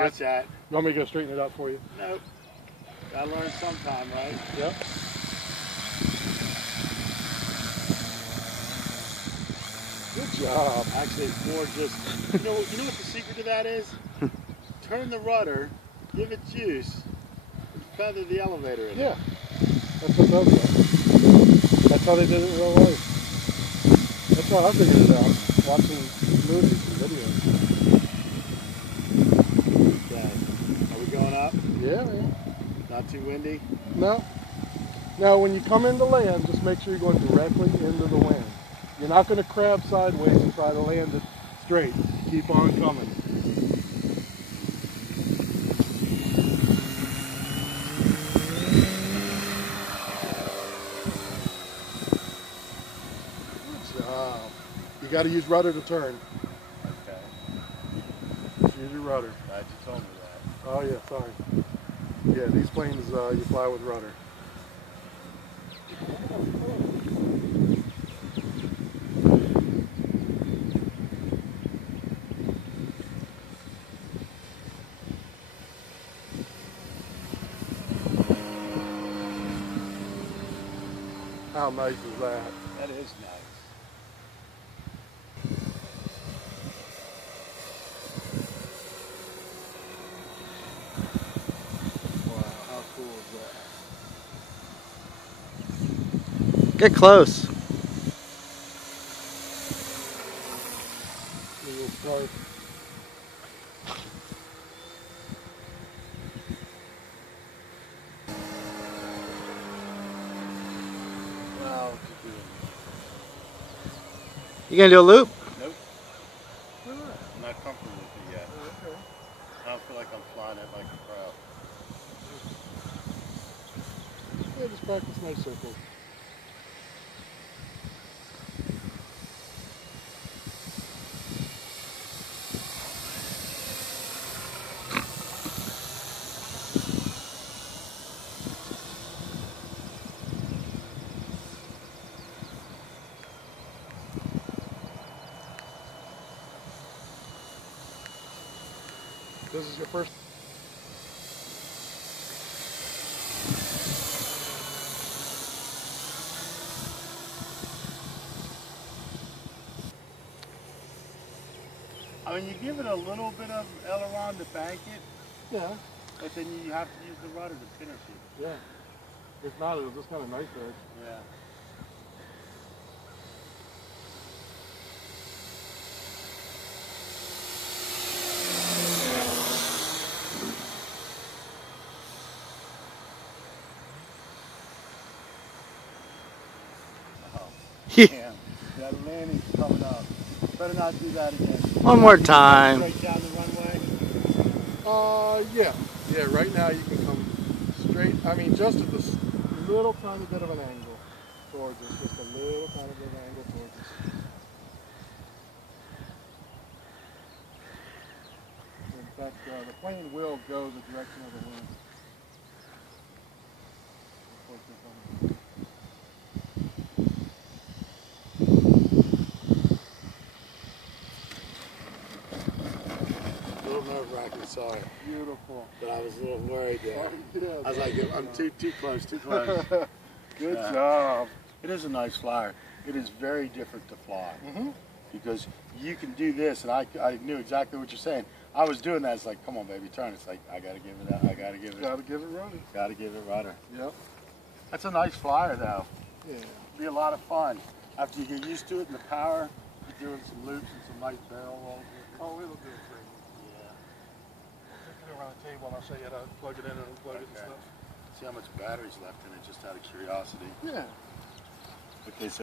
watch that. You want me to go straighten it up for you? Nope. Gotta learn sometime, right? Yep. Good job. Actually, it's more just, you know what the secret to that is? Turn the rudder, give it juice, and feather the elevator in it. Yeah. That's what does that. That's how they did it in real life. That's how I figured it out, watching movies and videos. Okay. Are we going up? Yeah, man. Not too windy? No. Now, when you come into land, just make sure you're going directly into the wind. You're not going to crab sideways and try to land it straight. Keep on coming. Good job. You got to use rudder to turn. Okay. Just use your rudder. Glad you told me that. Oh yeah, sorry. Yeah, these planes you fly with rudder. How nice is that? That is nice. Wow, how cool is that? Get close. We'll start. Wow, what you doing? You gonna do a loop? Nope. I'm not comfortable with it yet. Okay. I don't feel like I'm flying it like a pro. Yeah, just practice nice circles. This is your first. I mean, you give it a little bit of aileron to bank it, Yeah. but then you have to use the rudder to finish it. Yeah. If not, it'll just kind of nice edge. Yeah. Damn, that landing's coming up. Better not do that again. One more time. Straight down the runway. Yeah. Yeah, right now you can come straight, I mean, just at this little tiny bit of an angle towards us. Just a little tiny bit of an angle towards us. In fact, the plane will go the direction of the wind. Nerve-wracking, sorry. Beautiful. But I was a little worried there. Yeah, I was like, I'm too close, too close. Good job. It is a nice flyer. It is very different to fly because you can do this, and I knew exactly what you're saying. I was doing that. It's like, come on, baby, turn. It's like, I gotta give it. I gotta give it. Gotta give it rudder. Gotta give it rudder. Yep. That's a nice flyer, though. Yeah. Be a lot of fun after you get used to it and the power. You're doing some loops and some nice barrel rolls. Oh, it'll do it great. Take it around the table and I'll show you how to plug it in and unplug it and stuff. See how much battery's left in it, just out of curiosity. Yeah. Okay, so